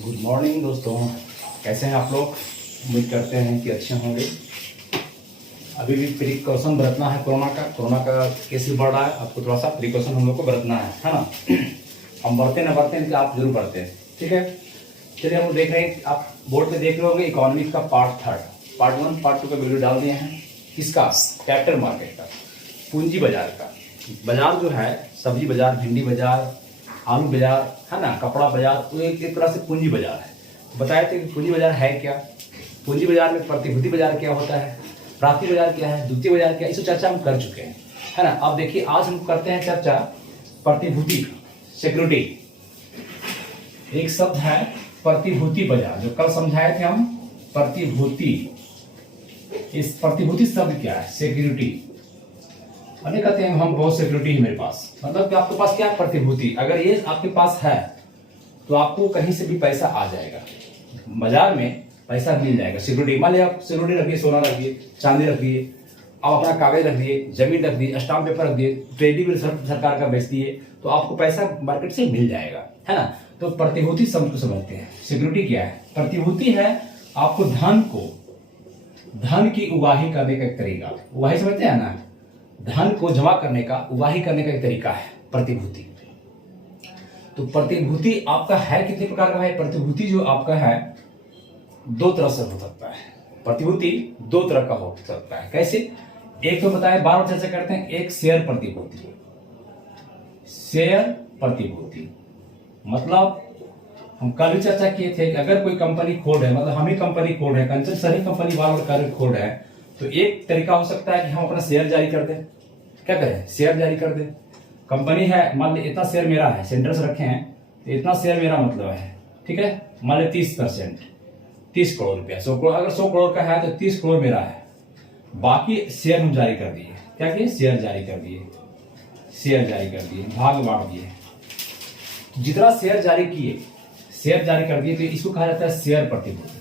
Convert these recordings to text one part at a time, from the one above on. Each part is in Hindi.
गुड मॉर्निंग दोस्तों, कैसे हैं आप लोग। उम्मीद करते हैं कि अच्छे होंगे। अभी भी प्रिकॉशन बरतना है। कोरोना का केस भी बढ़ रहा है। आपको थोड़ा सा प्रिकॉशन हम लोग को बरतना है ना। हम बढ़ते ना बढ़ते हैं, आप जरूर बढ़ते हैं, ठीक है। चलिए हम लोग देख रहे हैं, आप बोर्ड पे देख रहे होंगे इकोनॉमिक्स का पार्ट 3, पार्ट 1 पार्ट 2 का वीडियो डाल दिए हैं। किसका? कैपिटल मार्केट का, पूंजी बाजार का। बाजार जो है, सब्जी बाजार, भिंडी बाजार, आलू बाजार है ना, कपड़ा बाजार, तो एक तरह से पूंजी बाजार है। बताए थे कि पूंजी बाजार है क्या। पूंजी बाजार में प्रतिभूति बाजार क्या होता है, प्राप्ति बाजार क्या है, द्वितीय बाजार क्या है, इस चर्चा हम कर चुके हैं, है ना। अब देखिए आज हम करते हैं चर्चा प्रतिभूति, सिक्योरिटी। एक शब्द है प्रतिभूति बाजार, जो कल समझाए थे हम। प्रतिभूति, इस प्रतिभूति शब्द क्या है? सिक्योरिटी। अरे कहते हैं हम बहुत सिक्योरिटी है मेरे पास, मतलब कि आपके पास क्या है? प्रतिभूति। अगर ये आपके पास है तो आपको कहीं से भी पैसा आ जाएगा, बाजार में पैसा मिल जाएगा। सिक्योरिटी, मान लिया आप सिक्योरिटी रखिए, सोना रखिए, चांदी रखिए, आप अपना कागज रख दिए, जमीन रख दी, स्टाम्प पेपर रख दिए, ट्रेडिंग बिल सरकार का बेच दिए, तो आपको पैसा मार्केट से मिल जाएगा, है ना। तो प्रतिभूति शब्द को समझते हैं। सिक्योरिटी क्या है? प्रतिभूति है आपको धन की उगाही करने का एक तरीका। उगाही समझते हैं ना, धन को जमा करने का, उगाही करने का एक तरीका है प्रतिभूति। तो प्रतिभूति आपका है कितने प्रकार का है? प्रतिभूति जो आपका है दो तरह से हो सकता है। प्रतिभूति दो तरह का हो सकता है। कैसे? एक तो बताए, बार बार चर्चा करते हैं, एक शेयर प्रतिभूति। शेयर प्रतिभूति मतलब हम कल भी चर्चा किए थे कि अगर कोई कंपनी खोल रहे, मतलब हम ही कंपनी खोल रहे हैं, सही कंपनी बार खोल रहे हैं, तो एक तरीका हो सकता है कि हम अपना शेयर जारी कर दें। क्या करें? शेयर जारी कर दें। कंपनी है, मान ली इतना शेयर मेरा है, सेंटर से रखे हैं, तो इतना शेयर मेरा मतलब है, ठीक है। मान ली 30%, 30 करोड़ रुपया, 100 करोड़, अगर 100 करोड़ का है तो 30 करोड़ मेरा है। बाकी शेयर हम जारी कर दिए। क्या किए? शेयर जारी कर दिए, शेयर जारी कर दिए, भाग बांट दिए। जितना शेयर जारी किए, शेयर जारी कर दिए, तो इसको कहा जाता है शेयर प्रतिभूति।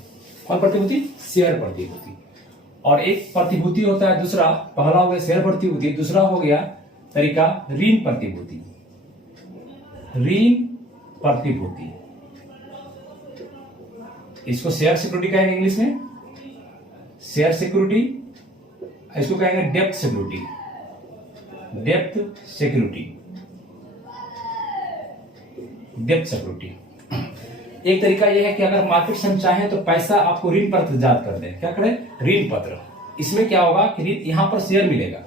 कौन प्रतिभूति? शेयर प्रतिभूति। और एक प्रतिभूति होता है दूसरा, पहला हो गया शेयर प्रतिभूति, दूसरा हो गया तरीका ऋण प्रतिभूति। ऋण प्रतिभूति, इसको शेयर सिक्योरिटी कहेंगे इंग्लिश में, शेयर सिक्योरिटी। इसको कहेंगे depth security, depth security, depth security. एक तरीका यह है कि अगर मार्केट से हम चाहें तो पैसा आपको ऋण पत्र जारी कर दें। क्या करें? ऋण पत्र। इसमें क्या होगा कि ऋण, यहां पर शेयर मिलेगा।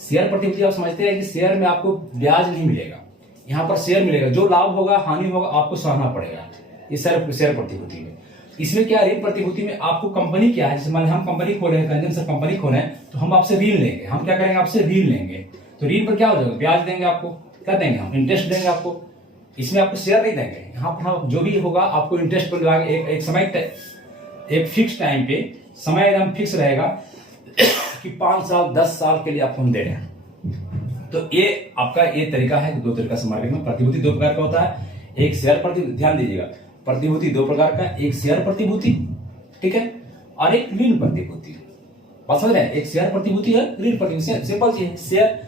शेयर प्रतिभूति आप समझते हैं कि शेयर में आपको ब्याज नहीं मिलेगा, यहां पर शेयर मिलेगा। जो लाभ होगा, हानि होगा, आपको सहना पड़ेगा। ये शेयर प्रतिभूति में। इसमें क्या, ऋण प्रतिभूति में आपको कंपनी क्या है, जैसे मान हम कंपनी खोले हैं, कंजन से कंपनी खोले हैं, तो हम आपसे ऋण लेंगे। हम क्या करेंगे? आपसे ऋण लेंगे। तो ऋण पर क्या हो जाएगा? ब्याज देंगे आपको। क्या देंगे? हम इंटरेस्ट देंगे आपको। इसमें आपको शेयर नहीं देंगे, यहाँ पर हम जो भी होगा आपको इंटरेस्ट पर लगाएंगे। एक समय, एक फिक्स टाइम पे, समय एकदम फिक्स रहेगा कि 5 साल 10 साल के लिए आपको हम दे रहे हैं। तो ये आपका ये तरीका है। दो तरीका से मार्केट में प्रतिभूति दो प्रकार का होता है। एक शेयर प्रतिभूति, ध्यान दीजिएगा, प्रतिभूति दो प्रकार का, एक शेयर प्रतिभूति, ठीक है, और एक ऋण प्रतिभूति। बात समझ रहे हैं? एक शेयर प्रतिभूति है, ऋण प्रतिभूति। सिंपल चीज है। शेयर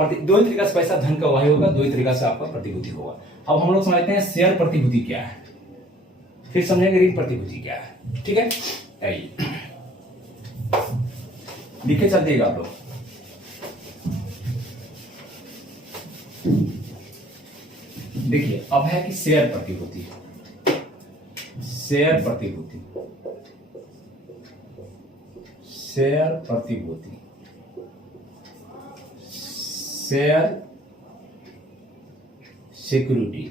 दो ही तरीका से पैसा, धन का उगाही होगा, दो ही तरीका से आपका प्रतिभूति होगा। अब हम लोग समझते हैं शेयर प्रतिभूति क्या है, फिर समझेंगे ऋण प्रतिभूति क्या है, ठीक है। आइए लिखे चलते आप लोग। देखिए अब है कि शेयर प्रतिभूति, शेयर प्रतिभूति, शेयर प्रतिभूति, शेयर सिक्योरिटी।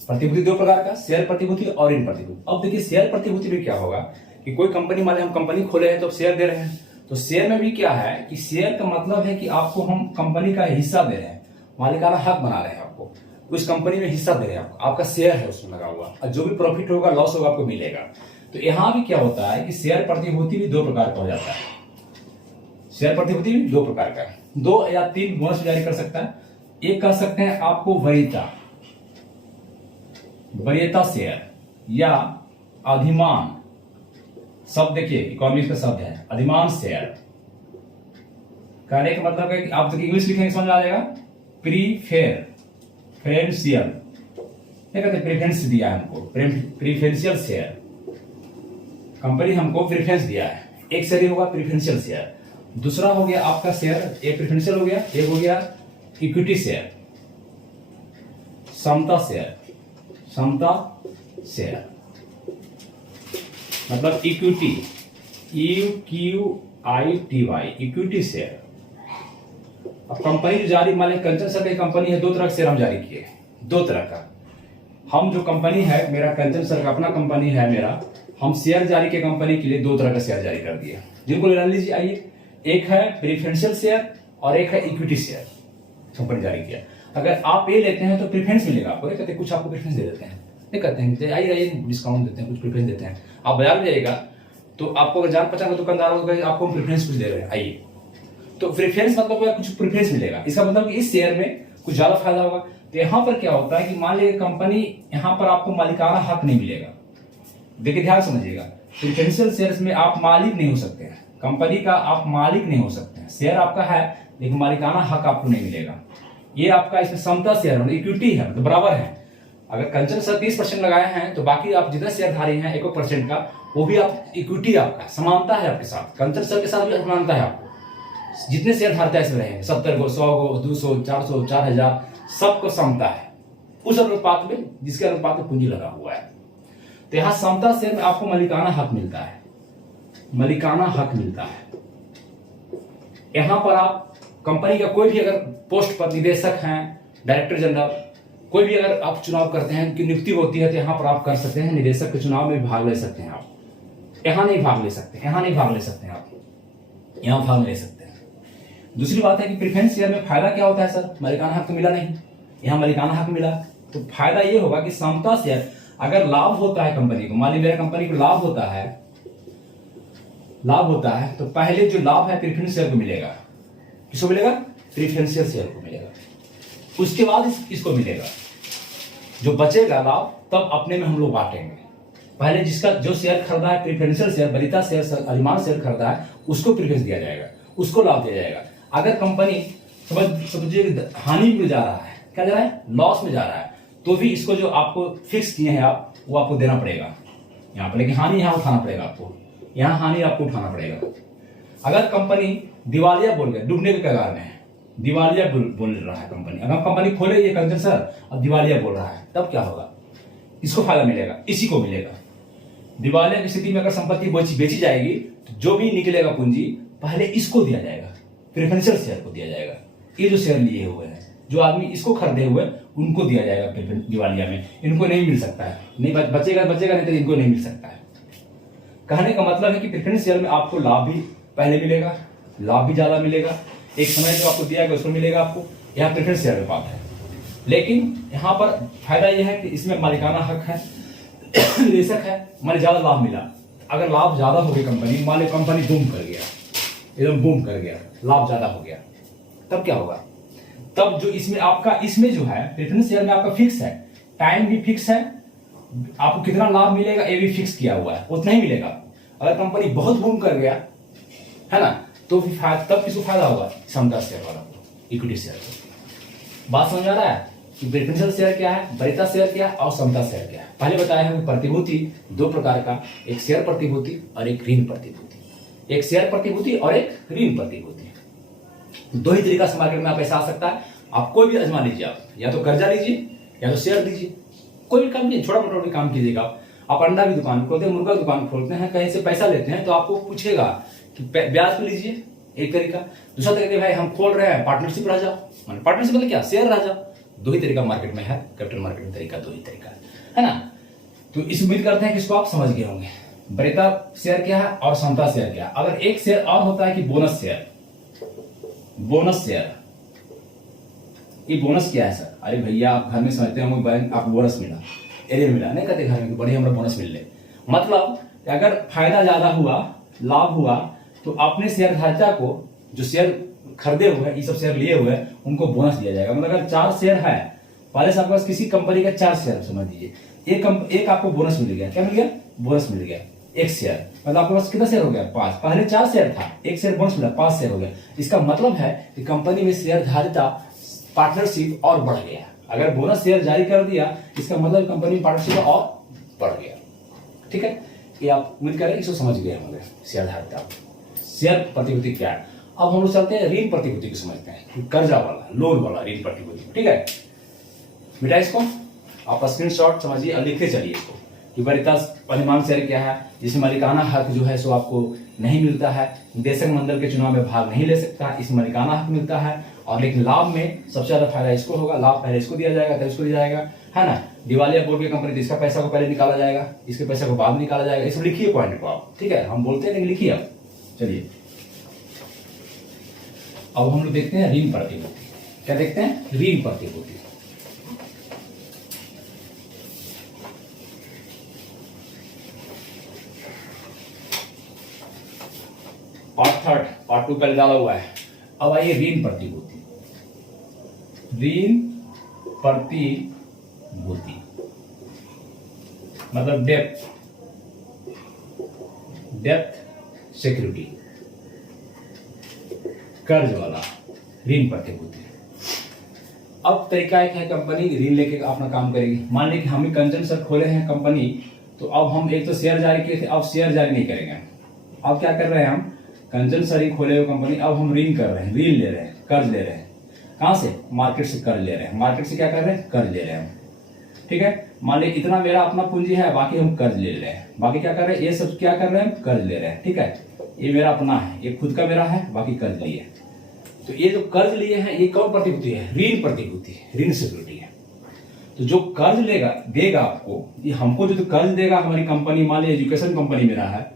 प्रतिभूति दो प्रकार का, शेयर प्रतिभूति और ऋण प्रतिभूति। अब देखिए शेयर प्रतिभूति में क्या होगा कि कोई कंपनी, मान लीजिए हम कंपनी खोले हैं तो शेयर दे रहे हैं। तो शेयर में भी क्या है कि शेयर का मतलब है कि आपको हम कंपनी का हिस्सा दे रहे हैं, मालिकाना हक बना रहे हैं। आपको उस कंपनी में हिस्सा दे रहे हैं, आपका शेयर है उसमें लगा हुआ, और जो भी प्रॉफिट होगा, लॉस होगा, आपको मिलेगा। तो यहां भी क्या होता है कि शेयर प्रतिभूति भी दो प्रकार का हो जाता है। शेयर प्रतिभूति भी दो प्रकार का है, 2 या 3 बोनस जारी कर सकता है। एक कर सकते हैं आपको वरीयता, वरीयता शेयर या अधिमान। शब्द देखिए इकोनॉमिक्स का शब्द है अधिमान शेयर। कहने का मतलब है कि आप इंग्लिश लिखेंगे समझ आ जाएगा, प्रीफेयर, प्रेफरेंशियल, क्या कहते हैं, प्रेफरेंस दिया है हमको, प्रेफरेंशियल शेयर, कंपनी हमको प्रेफरेंस दिया है। एक शेयर होगा प्रेफरेंशियल शेयर, दूसरा हो गया आपका शेयर, एक प्रेफरेंशियल हो गया, एक हो गया इक्विटी शेयर, समता शेयर, समता शेयर मतलब इक्विटी, EQITY, इक्विटी शेयर। अब कंपनी जो जारी, मान लीजिए कंचन सर की कंपनी है, दो तरह के शेयर हम जारी किए, दो तरह का। हम जो कंपनी है मेरा, कंचन सर का अपना कंपनी है मेरा, हम शेयर जारी के कंपनी के लिए दो तरह का शेयर जारी कर दिए, जिनको ले लीजिए आइए। एक है प्रेफरेंशियल शेयर और एक है इक्विटी शेयर कंपनी जारी किया। अगर आप ये लेते हैं तो प्रेफरेंस मिलेगा आपको, कहते हैं कुछ आपको प्रेफरेंस दे देते हैं, नहीं कहते हैं आइए डिस्काउंट देते हैं, कुछ प्रेफरेंस देते हैं। आप बाजार में जाइएगा तो आपको अगर जान पहचान का दुकानदार होगा, आपको हम प्रेफरेंस कुछ दे रहे हैं, आइए। तो प्रेफरेंस मतलब कुछ प्रेफरेंस मिलेगा, इसका मतलब कि इस शेयर में कुछ ज्यादा फायदा होगा। तो यहाँ पर क्या होता है कि मान लीजिए कंपनी, यहाँ पर आपको मालिकाना हक नहीं मिलेगा। देखिए ध्यान समझिएगा, प्रेफरेंशियल शेयर्स में आप मालिक नहीं हो सकते हैं, कंपनी का आप मालिक नहीं हो सकते हैं, शेयर आपका है लेकिन मालिकाना हक आपको नहीं मिलेगा। ये आपका इसमें समता शेयर है, इक्विटी है, तो बराबर है। अगर कंचन सर 30% लगाए हैं तो बाकी आप जितना शेयर धारी हैं 1% का, वो भी आप इक्विटी, आपका समानता है आपके साथ, कंचन सर के साथ भी समानता है आपको। जितने शेयर धारता है इसमें रहे 70 गो, 100 गो, 200, 400, 4000, सबको समता है उस अनुपात में जिसके अनुपात में पूंजी लगा हुआ है। तो यहां समता शेयर में आपको मालिकाना हक मिलता है, मालिकाना हक मिलता है। यहां पर आप कंपनी का कोई भी अगर पोस्ट पर निदेशक हैं, डायरेक्टर जनरल, कोई भी अगर आप चुनाव करते हैं कि नियुक्ति होती है तो यहां पर आप कर सकते हैं, निदेशक के चुनाव में भाग ले सकते हैं आप। यहां नहीं भाग ले सकते, यहां नहीं भाग ले सकते हैं आप, यहां भाग ले सकते हैं। दूसरी बात है कि प्रेफरेंस शेयर में फायदा क्या होता है सर, मालिकाना हक तो मिला नहीं, यहां मालिकाना हक मिला। तो फायदा ये होगा कि समता शेयर, अगर लाभ होता है कंपनी को, मान लीजिए मेरा कंपनी को लाभ होता है, लाभ होता है तो पहले जो लाभ है प्रेफरेंस शेयर को मिलेगा। किसको मिलेगा? प्रेफरेंशियल शेयर को मिलेगा। उसके बाद इसको मिलेगा, जो बचेगा लाभ तब अपने में हम लोग बांटेंगे। पहले जिसका जो शेयर खरीदा है, प्रेफरेंशियल शेयर, वरीयता शेयर, अधिमान शेयर खरीदा है, उसको प्रेफरेंस दिया जाएगा, उसको लाभ दिया जाएगा। अगर कंपनी समझिए हानि में जा रहा है, क्या जा रहा है, लॉस में जा रहा है, तो भी इसको जो आपको फिक्स किए हैं आप, वो आपको देना पड़ेगा यहाँ पर, लेकिन हानि यहाँ उठाना पड़ेगा आपको, यहाँ हानि आपको उठाना पड़ेगा। अगर कंपनी दिवालिया बोल गया, डूबने के कगार में है, दिवालिया बोल रहा है कंपनी, अगर कंपनी खोले ये कंचन सर अब दिवालिया बोल रहा है, तब क्या होगा, इसको फायदा मिलेगा, इसी को मिलेगा। दिवालिया की स्थिति में अगर संपत्ति बेची जाएगी तो जो भी निकलेगा पूंजी पहले इसको दिया जाएगा, प्रेफरेंशियल शेयर को दिया जाएगा। ये जो शेयर लिए हुए हैं, जो आदमी इसको खरीदे हुए उनको दिया जाएगा दिवालिया में, इनको नहीं मिल सकता है, नहीं बचेगा नहीं तो इनको नहीं मिल सकता है। कहने का मतलब है कि प्रेफरेंस शेयर में आपको लाभ भी पहले मिलेगा, लाभ भी ज्यादा मिलेगा, एक समय जो आपको दिया गया उसको मिलेगा आपको, यहाँ प्रेफरेंस शेयर में बात है। लेकिन यहाँ पर फायदा यह है कि इसमें मालिकाना हक है, निदेशक है, मान ज्यादा लाभ मिला। अगर लाभ ज्यादा हो गया कंपनी, मान ली कंपनी बूम कर गया, एकदम बूम कर गया, लाभ ज्यादा हो गया, तब क्या होगा, तब जो इसमें आपका, इसमें जो है प्रेफरेंस शेयर में आपका फिक्स है, टाइम भी फिक्स है, आपको कितना लाभ मिलेगा ये भी फिक्स किया हुआ है, उतना ही मिलेगा। अगर कंपनी बहुत बूम कर गया है ना, तो तब किसको फायदा होगा, समता शेयर वाला को, इक्विटी शेयर को। बात समझ आ रहा है कि प्रेफरेंशियल शेयर क्या है, वरीयता शेयर क्या है और समता शेयर क्या है। पहले बताया है प्रतिभूति दो प्रकार का, एक शेयर प्रतिभूति और एक ऋण प्रतिभूति, एक शेयर प्रतिभूति और एक ऋण प्रतिभूति। दो ही तरीका से मार्केट में पैसा आ सकता है। आप कोई भी आजमा लीजिए, आप या तो कर्जा लीजिए या तो शेयर लीजिए, कोई भी काम कीजिए, छोटा मोटा भी काम कीजिएगा। आप अंडा की दुकान खोलते हैं, मुर्गा दुकान खोलते हैं, कहीं से पैसा लेते हैं तो आपको पूछेगा कि ब्याज पे लीजिए, एक तरीका। दूसरा तरीका भाई हम खोल रहे हैं पार्टनरशिप रह जाओ, पार्टनरशिप मतलब क्या, शेयर रह जाओ। दो ही तरीका मार्केट में है, कैपिटल मार्केट में तरीका दो ही तरीका है ना। तो इस उम्मीद करते हैं कि इसको आप समझ गए होंगे, वरीयता शेयर क्या है और समता शेयर क्या है। अगर एक शेयर और होता है कि बोनस शेयर, बोनस शेयर, ये बोनस क्या है सर, अरे भैया आप घर में समझते होंगे बैंक आपको बोनस मिला, एरियर मिला, नहीं कहते घर में बढ़िया हमारा बोनस मिल ले। मतलब अगर फायदा ज्यादा हुआ, लाभ हुआ, तो अपने शेयर धारता को, जो शेयर खरीदे हुए हैं, ये सब शेयर लिए हुए हैं, उनको बोनस दिया जाएगा। मतलब अगर 4 शेयर है, पहले से आपके पास किसी कंपनी का 4 शेयर समझ लीजिए, एक आपको बोनस मिल गया, क्या मिल गया, बोनस मिल गया, एक शेयर, मतलब आपके पास कितना शेयर हो गया, 5। पहले 4 शेयर था, एक शेयर बोनस मिला, 5 शेयर हो गया। इसका मतलब है कि कंपनी में शेयर धारिता, पार्टनरशिप और बढ़ गया, अगर बोनस शेयर जारी कर दिया इसका मतलब कंपनी पार्टनरशिप और बढ़ गया। ठीक है, ये आप उम्मीद करें इसको समझ गए होंगे शेयर धारक। शेयर प्रतिभूति क्या है। अब हम लोग चलते हैं ऋण प्रतिभूति को समझते हैं, कर्जा वाला लोन वाला ऋण प्रतिभूति। ठीक है बेटा, इसको आप स्क्रीनशॉट समझिए और लिखते चलिए इसको कि वरीयता परिमाण शेयर क्या है, जिसमें मालिकाना हक जो है सो आपको नहीं मिलता है, निदेशक मंडल के चुनाव में भाग नहीं ले सकता, इसमें मालिकाना हक मिलता है। और लेकिन लाभ में सबसे ज्यादा फायदा इसको होगा, लाभ पहले इसको दिया जाएगा, तब इसको दिया जाएगा, है ना। दिवालिया बोल के कंपनी तो इसका पैसा को पहले निकाला जाएगा, इसके पैसा को बाद में निकाला जाएगा। इसको लिखिए पॉइंट को आप, ठीक है, हम बोलते हैं लेकिन लिखिए आप। चलिए अब हम लोग देखते हैं ऋण प्रतिभूति। क्या देखते हैं? ऋण प्रतिभूति। पार्ट 2 पहले डाला हुआ है। अब आइए ऋण प्रतिभूति। ऋण प्रतिभूति मतलब डेप्थ सिक्योरिटी, कर्ज वाला ऋण प्रतिभूति। अब तरीका एक है, कंपनी ऋण लेके अपना काम करेगी। मान लीजिए कि हम कंजन खोले हैं कंपनी, तो अब हम एक तो शेयर जारी किए थे, अब शेयर जारी नहीं करेंगे। अब क्या कर रहे हैं, हम कंजन खोले हुए कंपनी, अब हम ऋण कर रहे हैं, ऋण ले रहे हैं, कर्ज ले रहे हैं। कहां से? मार्केट से कर्ज ले रहे हैं। मार्केट से क्या कर रहे हैं? कर्ज ले रहे हैं। ठीक है, मान लीजिए इतना मेरा अपना पूंजी है, बाकी हम कर्ज ले रहे हैं। बाकी क्या कर रहे हैं? ये सब क्या कर रहे हैं? कर्ज ले रहे हैं। ठीक है, ये मेरा अपना है, ये खुद का मेरा है, बाकी कर्ज लिए। तो ये जो कर्ज लिए हैं, ये कौन प्रतिभूति है? ऋण प्रतिभूति है, ऋण सिक्योरिटी है। तो जो कर्ज लेगा देगा आपको, ये हमको जो कर्ज देगा हमारी कंपनी, मान लीजिए एजुकेशन कंपनी मेरा है,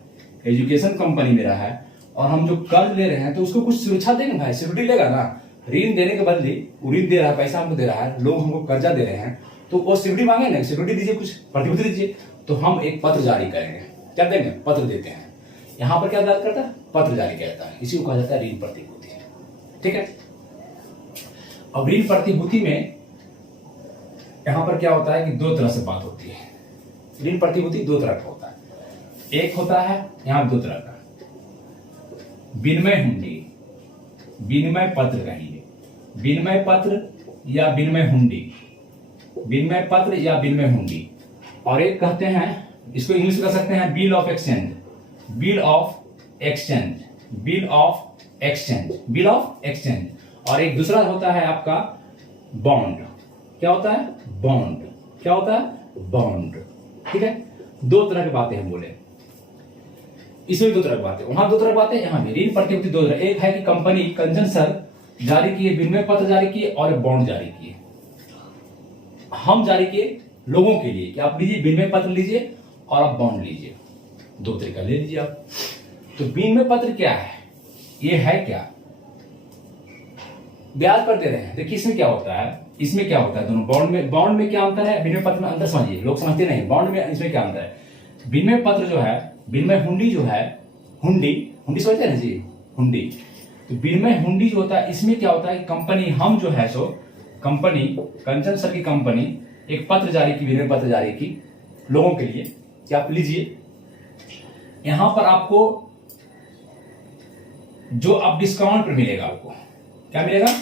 एजुकेशन कंपनी मेरा है, और हम जो कर्ज ले रहे हैं तो उसको कुछ सुरक्षा देंगे भाई, सिक्योरिटी लेगा ना। ऋण देने के बदले ऋण दे रहा है, पैसा हमको दे रहा है, लोग हमको कर्जा दे रहे हैं, तो वो सिक्योरिटी मांगे ना, सिक्योरिटी दीजिए, कुछ प्रतिभूति दीजिए। तो हम एक पत्र जारी करेंगे। क्या देंगे? पत्र देते हैं। यहां पर क्या जारी करता है? पत्र जारी किया जाता है। इसी को कहा जाता है ऋण प्रतिभूति। ठीक है, अब ऋण प्रतिभूति में यहां पर क्या होता है कि दो तरह से बात होती है। ऋण प्रतिभूति दो तरह का होता है। एक होता है यहां दो तरह का, विनिमय हुंडी, विनिमय पत्र कहिए, विनिमय पत्र या विनिमय हुंडी, विनिमय पत्र या विनिमय हुंडी। और एक कहते हैं, इसको इंग्लिश में कह सकते हैं bill of exchange, bill of exchange, bill of exchange, bill of exchange. और एक दूसरा होता है आपका बॉन्ड। क्या होता है? बॉन्ड। क्या होता है? बॉन्ड। ठीक है, दो तरह की बातें हम बोले, इसमें दो तरह की बातें, वहां दो तरह की बातें, यहां भी ऋण प्रतिभूति दो तरह। एक है कि कंपनी कंजन जारी किए, विनिमय पत्र जारी किए और बॉन्ड जारी किए। हम जारी किए लोगों के लिए कि आप लीजिए, विनिमय पत्र लीजिए और आप बॉन्ड लीजिए, दो तरीका ले लीजिए आप। तो विनिमय पत्र क्या है? ये है क्या? ब्याज पर दे रहे हैं। देखिए इसमें क्या होता है, इसमें क्या होता है, दोनों बॉन्ड में क्या अंतर है, विनिमय पत्र में अंतर समझिए, लोग समझते नहीं। बॉन्ड में इसमें क्या अंतर है? विनिमय पत्र जो है, विनिमय हुंडी जो है, हुंडी समझते हैं ना जी, हुंडी। तो विनिमय हुंडी जो होता है, इसमें क्या होता है, कंपनी हम जो है सो कंपनी कंजन की कंपनी एक पत्र जारी की, विनिमय पत्र जारी की लोगों के लिए कि आप लीजिए, यहां पर आपको जो आप डिस्काउंट पर मिलेगा, आपको क्या मिलेगा?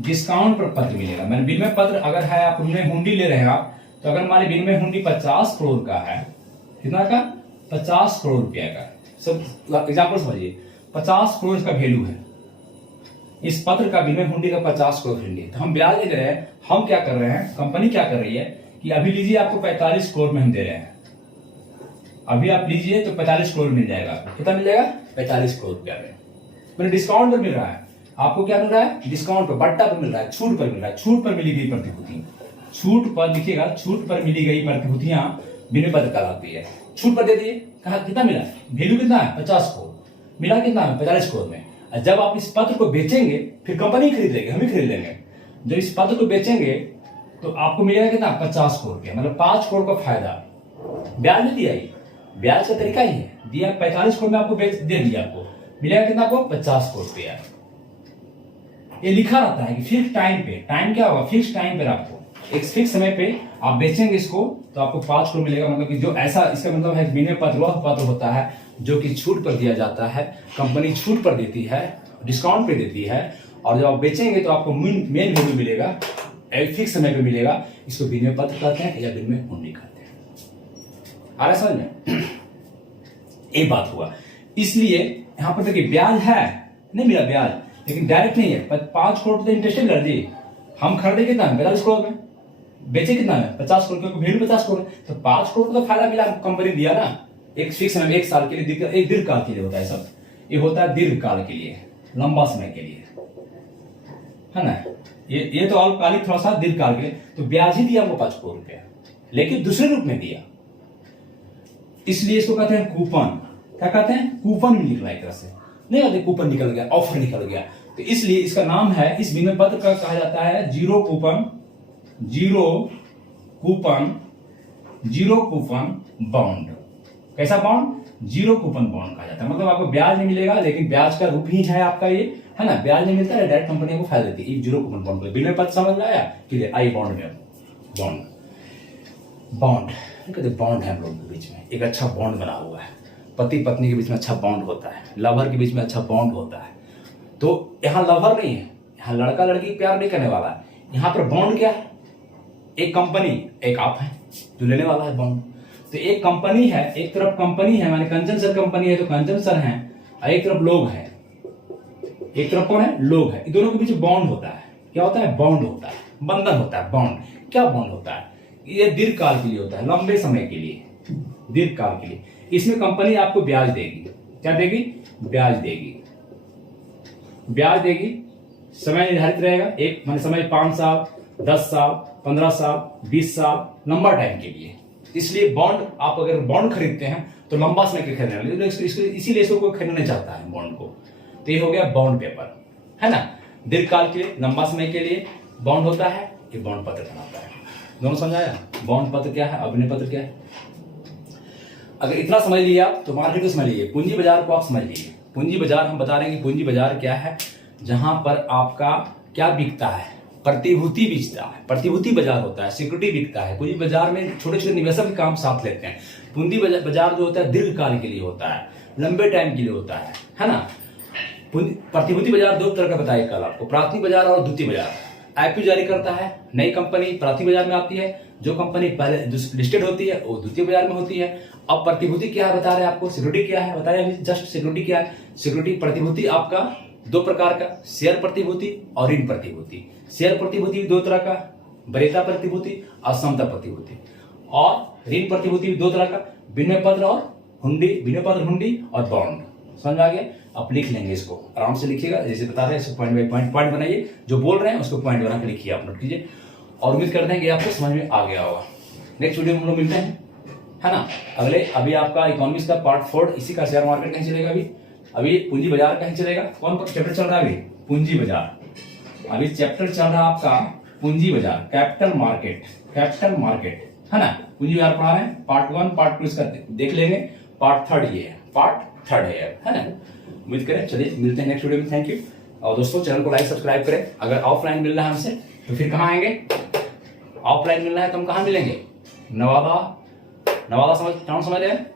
डिस्काउंट पर पत्र मिलेगा। मैंने विनिमय पत्र अगर है, आप विनिमय हुंडी ले रहे हैं आप, तो अगर मान लीजिए विनिमय हुंडी 50 करोड़ का है, कितना का? 50 करोड़ रुपया का। सब एग्जाम्पल समझिए, 50 करोड़ का वैल्यू है इस पत्र का, विनिमय हुंडी का 50 करोड़ हुंडी। तो हम ब्याज ले रहे हैं, हम क्या कर रहे हैं, कंपनी क्या कर रही है कि अभी लीजिए आपको 45 करोड़ में हम दे रहे हैं, अभी आप लीजिए तो 45 करोड़ मिल जाएगा। कितना मिल जाएगा? 45 करोड़ रुपया में। मैंने डिस्काउंट पर मिल रहा है आपको, क्या मिल रहा है? डिस्काउंट पर, बट्टा पर मिल रहा है, छूट पर मिल रहा है, छूट पर मिली गई प्रतिभूति, छूट पर लिखिएगा, छूट पर मिली गई प्रतिभूतियां विनिमय पत्र कहलाती है। छूट पर दे दिए, कहा कितना मिला, वैल्यू कितना है? 50 करोड़ मिला, कितना है? 45 करोड़ में। जब आप इस पत्र को बेचेंगे, फिर कंपनी खरीद लेगी, हम ही खरीद लेंगे। जब इस पत्र को बेचेंगे तो आपको मिलेगा कितना? 50 करोड़ रुपया, मतलब 5 करोड़ का फायदा। ब्याज नहीं दिया, ब्याज का तरीका ही है, दिया 45 करोड़ में आपको बेच दे दिया, आपको मिलेगा कितना? आपको 50 करोड़ रुपया। ये लिखा रहता है कि फिक्स टाइम पे, टाइम क्या होगा? फिक्स टाइम पे आपको एक फिक्स समय पे आप बेचेंगे इसको तो आपको 5 करोड़ मिलेगा। मतलब कि जो ऐसा, इसका मतलब है विनिमय पत्र वह पत्र होता है जो कि छूट पर दिया जाता है, कंपनी छूट पर देती है, डिस्काउंट पे देती है, और जब आप बेचेंगे तो आपको मेन वैल्यू मिलेगा फिक्स समय पे मिलेगा, इसको विनिमय पत्र कहते हैं या विनिमय हुंडी कहते हैं। आ रहा है समझ में? एक बात हुआ, इसलिए यहां पर देखिए ब्याज है, नहीं मिला ब्याज, लेकिन डायरेक्ट नहीं है। 5 करोड़ तो इंटरेस्टेड कर दी, हम खरीदे कितना है 45 करोड़ में, बेचे कितना है 50 करोड़, क्योंकि वैल्यू 50 करोड़ है, तो 5 करोड़ तो फायदा मिला, कंपनी दिया ना। एक फिक्स समय, 1 साल के लिए, एक दीर्घ काल के लिए होता है सब, ये होता है दीर्घ काल के लिए, लंबा समय के लिए, है ना। ये तो अल्पकालिक, थोड़ा सा दीर्घ काल के लिए, तो ब्याज ही दिया हमको 5 करोड़ रुपया, लेकिन दूसरे रूप में दिया, इसलिए इसको कहते हैं कूपन। क्या कहते हैं? कूपन भी निकला एक तरह से, नहीं कहते कूपन निकल गया, ऑफर निकल गया, तो इसलिए इसका नाम है, इस विनिमय पत्र का कहा जाता है जीरो कूपन बॉन्ड। कैसा बॉन्ड? जीरो कूपन बॉन्ड कहा जाता है। मतलब आपको ब्याज नहीं मिलेगा, लेकिन ब्याज का रूप ही है आपका ये, है ना। ब्याज नहीं मिलता है, डायरेक्ट कंपनी को फायदा देती है। जीरो कूपन बॉन्ड, विनिमय पत्र समझ में आया? क्लियर? आई बॉन्ड में बॉन्ड कहते बॉन्ड है हम लोग के बीच में, एक अच्छा बॉन्ड बना हुआ है, पति पत्नी के बीच में अच्छा बॉन्ड होता है, लवर के बीच में अच्छा बॉन्ड होता है। तो यहाँ लवर नहीं है, यहाँ लड़का लड़की प्यार नहीं करने वाला है, यहाँ पर बॉन्ड क्या है? एक कंपनी, एक आप है जो लेने वाला है बॉन्ड। तो एक कंपनी है, एक तरफ कंपनी है माने कंजम्पशन कंपनी है, तो कंजम्पशन है, और एक तरफ लोग है, एक तरफ कौन है? लोग है। इन दोनों के बीच बॉन्ड होता है। क्या होता है? बॉन्ड होता है, बंधन होता है, बॉन्ड। क्या बॉन्ड होता है? ये दीर्घ काल के लिए होता है, लंबे समय के लिए, दीर्घ काल के लिए। इसमें कंपनी आपको ब्याज देगी। क्या देगी? ब्याज देगी। ब्याज देगी, समय निर्धारित रहेगा, एक माने समय 5 साल, 10 साल, 15 साल, 20 साल, लंबा टाइम के लिए। इसलिए बॉन्ड, आप अगर बॉन्ड खरीदते हैं तो लंबा समय के खरीदने वाले, इसीलिए इसको कोई खरीदना चाहता है बॉन्ड को। तो ये हो गया बॉन्ड पेपर, है ना। दीर्घ काल के लिए, लंबा समय के लिए बॉन्ड होता है, ये बॉन्ड पत्र बनाता है। दोनों समझाया? बॉन्ड पत्र क्या है, अभिनय पत्र क्या है। अगर इतना समझ लिया आप तो मार्केट को समझ लीजिए, पूंजी बाजार को आप समझ लीजिए। पूंजी बाजार हम बता रहे हैं कि पूंजी बाजार क्या है, जहां पर आपका क्या बिकता है? प्रतिभूति बिकता है, प्रतिभूति बाजार होता है, सिक्योरिटी बिकता है। पूंजी बाजार में छोटे छोटे निवेशक भी काम साथ लेते हैं। पूंजी बाजार जो होता है दीर्घ काल के लिए होता है, लंबे टाइम के लिए होता है ना। प्रतिभूति बाजार दो तरह का बताया कल आपको, प्राथमिक बाजार और द्वितीय बाजार। आईपीओ जारी करता है, नई कंपनी प्राथमिक बाजार में आती है, जो कंपनी पहले लिस्टेड होती है वो द्वितीय बाजार में होती है। अब प्रतिभूति क्या है बता रहे हैं आपको, सिक्योरिटी क्या है बताया जस्ट। सिक्योरिटी क्या है? सिक्योरिटी प्रतिभूति आपका 2 प्रकार का, शेयर प्रतिभूति और ऋण प्रतिभूति। शेयर प्रतिभूति 2 तरह का, वरीयता प्रतिभूति और समता प्रतिभूति। और ऋण प्रतिभूति भी 2 तरह का, विनिमय पत्र और हुंडी, विनिमय पत्र, हुंडी और बॉन्ड। समझ आ गया? आप लिख लेंगे, इसको आराम से लिखिएगा, जैसे बता रहे हैं इसको पॉइंट बाई पॉइंट बनाइए, जो बोल रहे हैं उसको पॉइंट बना के लिखिए, आप नोट कीजिए। और उम्मीद करते हैं कि आपको समझ में आ गया होगा। नेक्स्ट वीडियो में हम लोग मिलते हैं, है ना। अगले अभी आपका इकोनॉमिक्स का पार्ट 4, इसी का शेयर मार्केट कहीं चलेगा, अभी पूंजी बाजार कहीं चलेगा। कौन चैप्टर चल रहा है अभी? पूंजी बाजार। अभी चैप्टर चल रहा है आपका पूंजी बाजार, कैपिटल मार्केट, है ना। पूंजी बाजार पढ़ा रहे हैं, पार्ट 1 पार्ट 2 इसका देख लेंगे, पार्ट 3 ये है, पार्ट 3 है ना। उम्मीद करें, चलिए मिलते हैं नेक्स्ट वीडियो में। Thank you. और दोस्तों चैनल को लाइक सब्सक्राइब करें। अगर ऑफलाइन मिलना है हमसे तो फिर कहाँ आएंगे? ऑफलाइन मिलना है तो हम कहाँ मिलेंगे? नवादा समझ रहे हैं?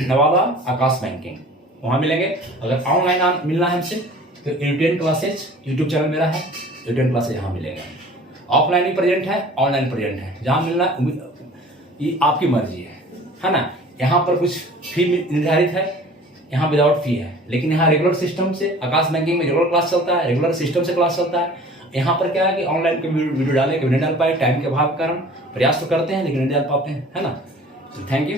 नवादा आकाश बैंकिंग, वहां मिलेंगे। अगर ऑनलाइन मिलना है हमसे तो यूट्यूब क्लासेज, यूट्यूब चैनल मेरा है, यूट्यूब क्लासेज यहाँ मिलेगा। ऑफलाइन ही प्रेजेंट है, ऑनलाइन प्रेजेंट है, जहां मिलना ये आपकी मर्जी है ना। यहाँ पर कुछ फी निर्धारित है, यहाँ विदाउट फी है, लेकिन यहाँ रेगुलर सिस्टम से, आकाश बैंकिंग में रेगुलर क्लास चलता है, रेगुलर सिस्टम से क्लास चलता है। यहाँ पर क्या है कि ऑनलाइन के वीडियो डाले, कभी नहीं डाल पाए, टाइम के अभाव के कारण प्रयास तो करते हैं लेकिन नहीं डाल पाते हैं, है ना। Thank you.